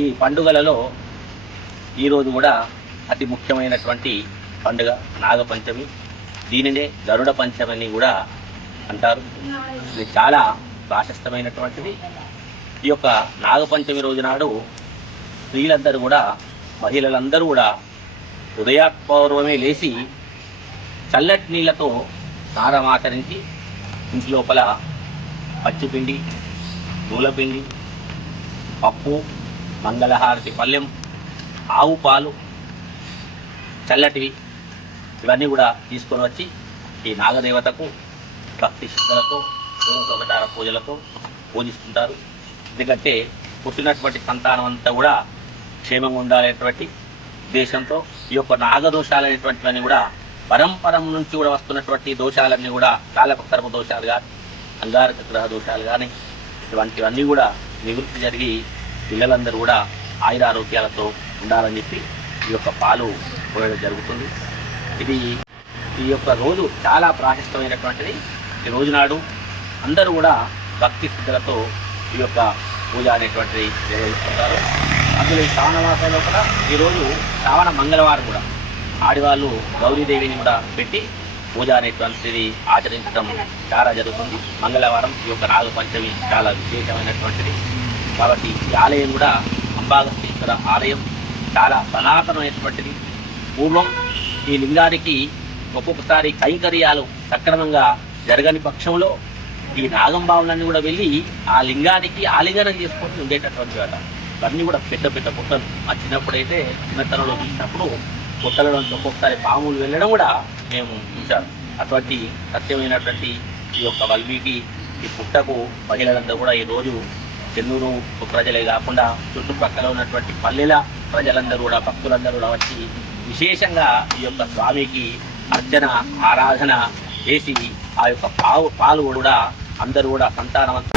ఈ పండుగలలో ఈరోజు కూడా అతి ముఖ్యమైనటువంటి పండుగ నాగపంచమి. దీనినే గరుడ పంచమని కూడా అంటారు. ఇది చాలా ప్రాశస్తమైనటువంటిది ఈ యొక్క నాగపంచమి రోజు నాడు స్త్రీలందరూ కూడా మహిళలందరూ కూడా ఉదయాపౌర్వమే లేచి చల్లటి నీళ్ళతో స్నానమాచరించి ఇంటి లోపల పచ్చిపిండి పూలపిండి పప్పు మంగళహారతి పళ్ళెం ఆవు పాలు చల్లటివి ఇవన్నీ కూడా తీసుకొని వచ్చి ఈ నాగదేవతకు భక్తి శుద్ధులతో సోమసోమటార పూజలతో పూజిస్తుంటారు. ఎందుకంటే పుట్టినటువంటి సంతానం అంతా కూడా క్షేమంగా ఉండాలనేటువంటి ఉద్దేశంతో ఈ యొక్క నాగదోషాలు అనేటువంటివన్నీ కూడా పరంపరం నుంచి కూడా వస్తున్నటువంటి దోషాలన్నీ కూడా కాలపకర్మ దోషాలు కానీ అంగారక గ్రహ దోషాలు కానీ ఇటువంటివన్నీ కూడా నివృత్తి జరిగి పిల్లలందరూ కూడా ఆయురారోగ్యాలతో ఉండాలని చెప్పి ఈ యొక్క పాలు పోయడం జరుగుతుంది. ఇది ఈ యొక్క రోజు చాలా ప్రాశస్తమైనటువంటిది. ఈ రోజు నాడు అందరూ కూడా భక్తి శ్రద్ధలతో ఈ యొక్క పూజ అనేటువంటిది నిర్వహిస్తుంటారు. అందులో ఈ శ్రావణ మాసంలో కూడా ఈరోజు శ్రావణ మంగళవారం కూడా ఆడివాళ్ళు గౌరీదేవిని కూడా పెట్టి పూజ అనేటువంటిది ఆచరించడం చాలా జరుగుతుంది. మంగళవారం ఈ యొక్క నాగ పంచమి చాలా విశేషమైనటువంటిది. కాబట్టి ఈ ఆలయం కూడా అంబాగస్తీశ్వర ఆలయం. చాలా సనాతనమైనటువంటిది. పూర్వం ఈ లింగానికి ఒక్కొక్కసారి కైంకర్యాలు సక్రమంగా జరగని పక్షంలో ఈ నాగంబావులన్నీ కూడా వెళ్ళి ఆ లింగానికి ఆలింగనం చేసుకొని ఉండేటటువంటి వాట. ఇవన్నీ కూడా పెద్ద పెద్ద పుట్టలు మా చిన్నప్పుడైతే చిన్నతనంలో చూసినప్పుడు పుట్టల ఒక్కొక్కసారి పాములు వెళ్ళడం కూడా మేము చూసాం అటువంటి సత్యమైనటువంటి ఈ యొక్క వాల్మీకి ఈ పుట్టకు మహిళలంతా కూడా ఈ రోజు చెన్నూరు ప్రజలే కాకుండా చుట్టుపక్కల ఉన్నటువంటి పల్లెల ప్రజలందరూ కూడా భక్తులందరూ కూడా వచ్చి విశేషంగా ఈ యొక్క స్వామికి అర్చన ఆరాధన చేసి ఆ యొక్క పావు పాలు కూడా అందరూ కూడా సంతానవంతం